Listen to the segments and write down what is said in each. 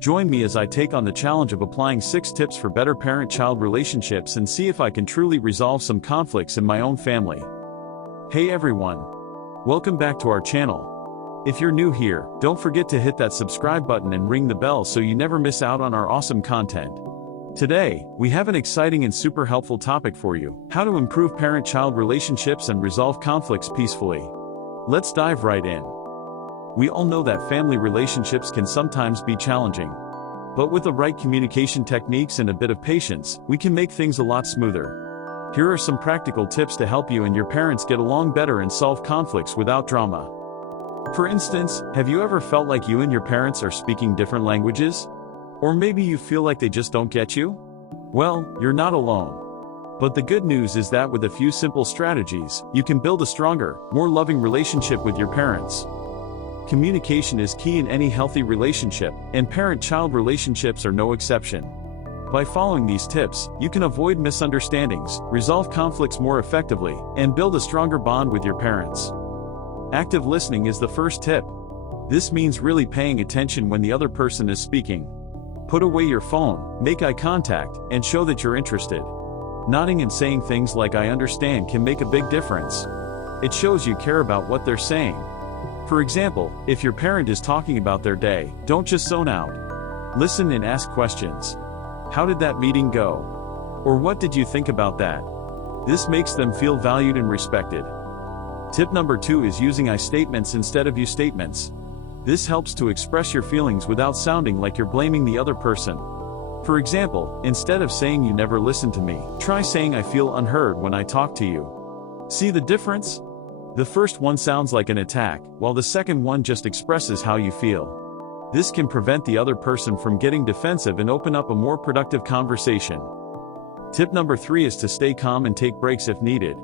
Join me as I take on the challenge of applying 6 tips for better parent-child relationships and see if I can truly resolve some conflicts in my own family. Hey everyone! Welcome back to our channel. If you're new here, don't forget to hit that subscribe button and ring the bell so you never miss out on our awesome content. Today, we have an exciting and super helpful topic for you: how to improve parent-child relationships and resolve conflicts peacefully. Let's dive right in. We all know that family relationships can sometimes be challenging. But with the right communication techniques and a bit of patience, we can make things a lot smoother. Here are some practical tips to help you and your parents get along better and solve conflicts without drama. For instance, have you ever felt like you and your parents are speaking different languages? Or maybe you feel like they just don't get you? Well, you're not alone. But the good news is that with a few simple strategies, you can build a stronger, more loving relationship with your parents. Communication is key in any healthy relationship, and parent-child relationships are no exception. By following these tips, you can avoid misunderstandings, resolve conflicts more effectively, and build a stronger bond with your parents. Active listening is the first tip. This means really paying attention when the other person is speaking. Put away your phone, make eye contact, and show that you're interested. Nodding and saying things like "I understand" can make a big difference. It shows you care about what they're saying. For example, if your parent is talking about their day, don't just zone out. Listen and ask questions. How did that meeting go? Or what did you think about that? This makes them feel valued and respected. Tip number 2 is using I statements instead of you statements. This helps to express your feelings without sounding like you're blaming the other person. For example, instead of saying "you never listen to me," try saying "I feel unheard when I talk to you." See the difference? The first one sounds like an attack, while the second one just expresses how you feel. This can prevent the other person from getting defensive and open up a more productive conversation. Tip number 3 is to stay calm and take breaks if needed.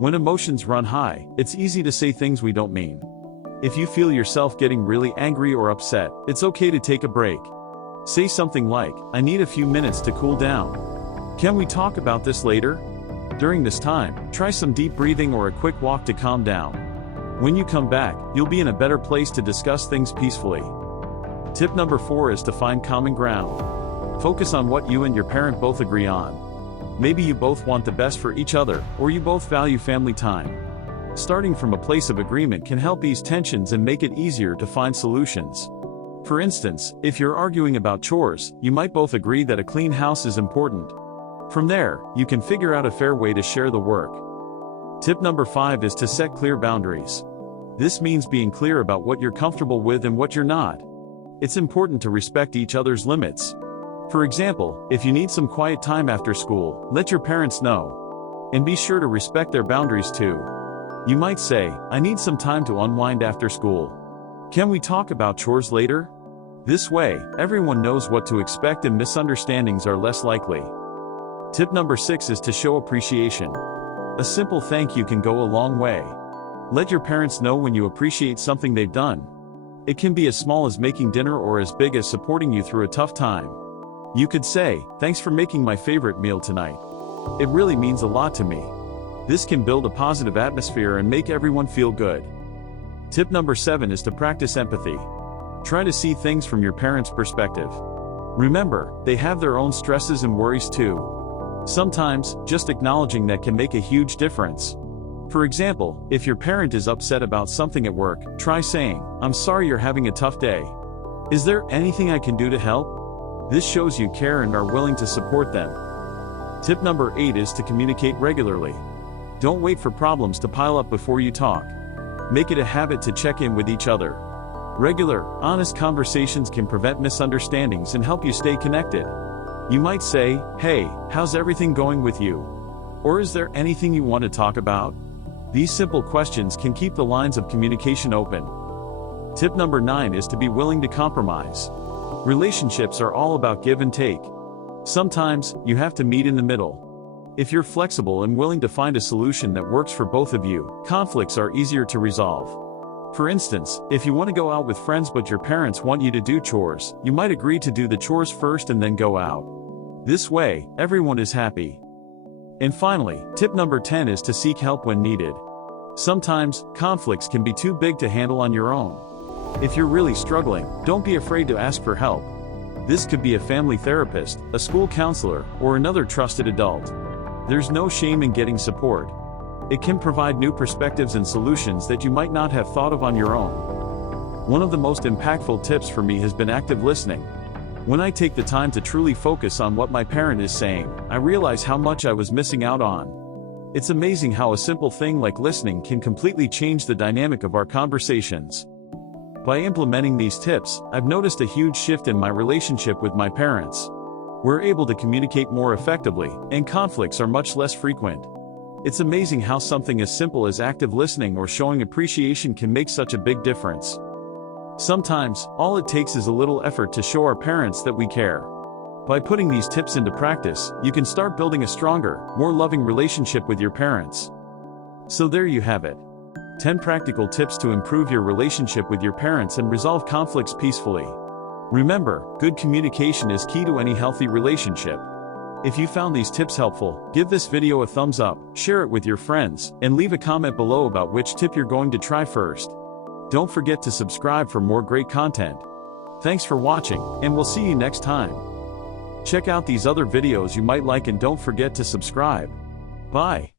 When emotions run high, it's easy to say things we don't mean. If you feel yourself getting really angry or upset, it's okay to take a break. Say something like, "I need a few minutes to cool down. Can we talk about this later?" During this time, try some deep breathing or a quick walk to calm down. When you come back, you'll be in a better place to discuss things peacefully. Tip number 4 is to find common ground. Focus on what you and your parent both agree on. Maybe you both want the best for each other, or you both value family time. Starting from a place of agreement can help ease tensions and make it easier to find solutions. For instance, if you're arguing about chores, you might both agree that a clean house is important. From there, you can figure out a fair way to share the work. Tip number 5 is to set clear boundaries. This means being clear about what you're comfortable with and what you're not. It's important to respect each other's limits. For example, if you need some quiet time after school, let your parents know. And be sure to respect their boundaries too. You might say, "I need some time to unwind after school. Can we talk about chores later?" This way, everyone knows what to expect and misunderstandings are less likely. Tip number 6 is to show appreciation. A simple thank you can go a long way. Let your parents know when you appreciate something they've done. It can be as small as making dinner or as big as supporting you through a tough time. You could say, "Thanks for making my favorite meal tonight. It really means a lot to me." This can build a positive atmosphere and make everyone feel good. Tip number 7 is to practice empathy. Try to see things from your parents' perspective. Remember, they have their own stresses and worries too. Sometimes, just acknowledging that can make a huge difference. For example, if your parent is upset about something at work, try saying, "I'm sorry you're having a tough day. Is there anything I can do to help?" This shows you care and are willing to support them. Tip number 8 is to communicate regularly. Don't wait for problems to pile up before you talk. Make it a habit to check in with each other. Regular, honest conversations can prevent misunderstandings and help you stay connected. You might say, "Hey, how's everything going with you?" Or "Is there anything you want to talk about?" These simple questions can keep the lines of communication open. Tip number 9 is to be willing to compromise. Relationships are all about give and take. Sometimes, you have to meet in the middle. If you're flexible and willing to find a solution that works for both of you, conflicts are easier to resolve. For instance, if you want to go out with friends but your parents want you to do chores, you might agree to do the chores first and then go out. This way, everyone is happy. And finally, tip number 10 is to seek help when needed. Sometimes, conflicts can be too big to handle on your own. If you're really struggling, don't be afraid to ask for help. This could be a family therapist, a school counselor, or another trusted adult. There's no shame in getting support. It can provide new perspectives and solutions that you might not have thought of on your own. One of the most impactful tips for me has been active listening. When I take the time to truly focus on what my parent is saying, I realize how much I was missing out on. It's amazing how a simple thing like listening can completely change the dynamic of our conversations. By implementing these tips, I've noticed a huge shift in my relationship with my parents. We're able to communicate more effectively, and conflicts are much less frequent. It's amazing how something as simple as active listening or showing appreciation can make such a big difference. Sometimes, all it takes is a little effort to show our parents that we care. By putting these tips into practice, you can start building a stronger, more loving relationship with your parents. So there you have it. 10 practical tips to improve your relationship with your parents and resolve conflicts peacefully. Remember, good communication is key to any healthy relationship. If you found these tips helpful, give this video a thumbs up, share it with your friends, and leave a comment below about which tip you're going to try first. Don't forget to subscribe for more great content. Thanks for watching, and we'll see you next time. Check out these other videos you might like and don't forget to subscribe. Bye.